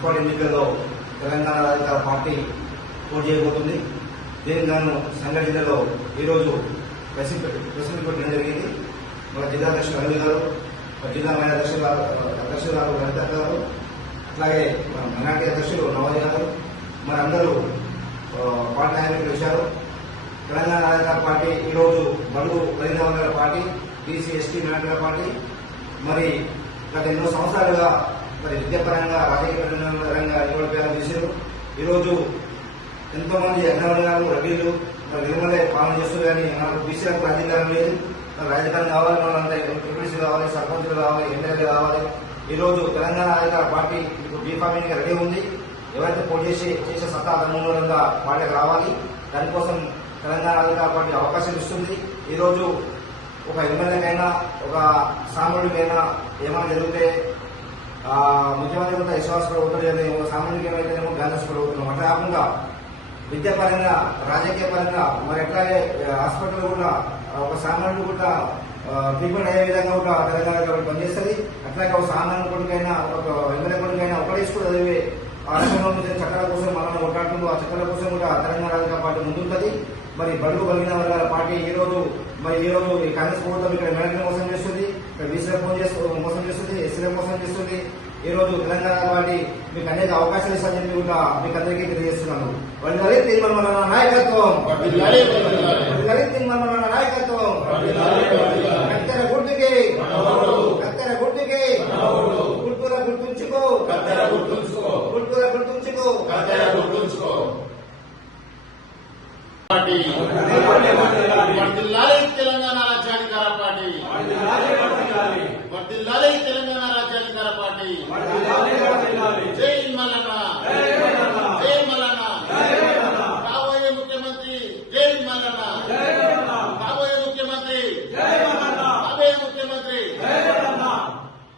Municipal ఎన్నికల్లో తెలంగాణ అధికార party పోటీ చేయబోతుంది. దీనికి గాను సంగారెడ్డి జిల్లాలో ఈరోజు ప్రెస్ మీట్ పెట్టడం జరిగింది. మన జిల్లా అధ్యక్షులు రవి గారు, జిల్లా మహిళా అధ్యక్షులు గారు లలిత గారు, అట్లాగే మైనార్టీ అధ్యక్షులు నవోదయ గారు, మరి అందరూ పార్టీ నాయకులు వచ్చారు. తెలంగాణ అధికార పార్టీ ఈరోజు బడుగు బలహీన వర్గాల పార్టీ, బీసీ ఎస్టీ మైనార్టీల పార్టీ. మరి గత ఎన్నో సంవత్సరాలుగా మరి విద్యాపరంగా రాజకీయ పరంగా నిలబడిపోయారు చేశారు. ఈరోజు ఎంతో మంది అగ్రవర్గాలు రెడ్డిలు మరి నిర్మలే పాలన చేస్తారు. కానీ మనకు బీసీలకు రాజకీయం లేదు. రాజకీయం కావాలి, మనంతా ఎంపీసీ కావాలి, సర్పంచులు కావాలి, ఎమ్మెల్యేలు కావాలి. ఈరోజు తెలంగాణ అధికార పార్టీ ఇప్పుడు బీఫార్మింగ్ రెడీ ఉంది. ఎవరైతే పోటీ చేసే సత్తా అనుమూలంగా పార్టీకి రావాలి. దానికోసం తెలంగాణ అధికార పార్టీ అవకాశం ఇస్తుంది. ఈరోజు ఒక ఎమ్మెల్యేకైనా ఒక సామాన్యుడికైనా ఏమైనా జరిగితే ముఖ్యమంత్రి కూడా విశ్వాస పడవుతుంది, ఒక సామాన్యుడికి ఏమైతేనేమో బ్యాలెన్స్ పడవుతున్నాం. అట్లా కాకుండా విద్యాపరంగా రాజకీయ పరంగా మరి ఎట్లాగే హాస్పిటల్ కూడా ఒక సామాన్యుడు కూడా ట్రీట్మెంట్ అయ్యే విధంగా కూడా తెలంగాణ గవర్నమెంట్ పనిచేస్తుంది. అట్లాగే ఒక సామాన్య కొడుకైనా ఒక ఎమ్మెల్యే కొడుకైనా ఒకటే స్కూల్ చదివే చట్టాల కోసం మనం కొట్లాడుకుంటూ ఆ చట్టాల కోసం కూడా తెలంగాణ అధికార పార్టీ ముందుంటది. మరి బడుగు బలిగిన వర్గాల పార్టీ ఈ రోజు ఈ కాంగ్రెస్ ప్రభుత్వం ఇక్కడ మేడలను మోసం చేస్తుంది, ఇక్కడ బీసీలకు మోసం చేస్తుంది, ఎస్సీలకు మోసం చేస్తుంది. ఈ రోజు తెలంగాణ పార్టీ మీకు అనేక అవకాశాలు ఇస్తారని చెప్పి కూడా మీకు అందరికీ తెలియజేస్తున్నాను. వాళ్ళ తీర్మాన నాయకత్వం, తీర్మాన నాయకత్వం, కత్తెర గుర్తుకి, కత్తెర గుర్తుకి, గుర్తుల గుర్తుంచుకో, గుర్తుల గుర్తుంచుకో. వర్ధిల్లాలి తెలంగాణ రాజ్యాధికార పార్టీ, వర్ధిల్లాలి తెలంగాణ రాజ్యాధికార పార్టీ. జై మల్లన్న, జై మల్లన్న, రాబోయే ముఖ్యమంత్రి జై మల్లన్న.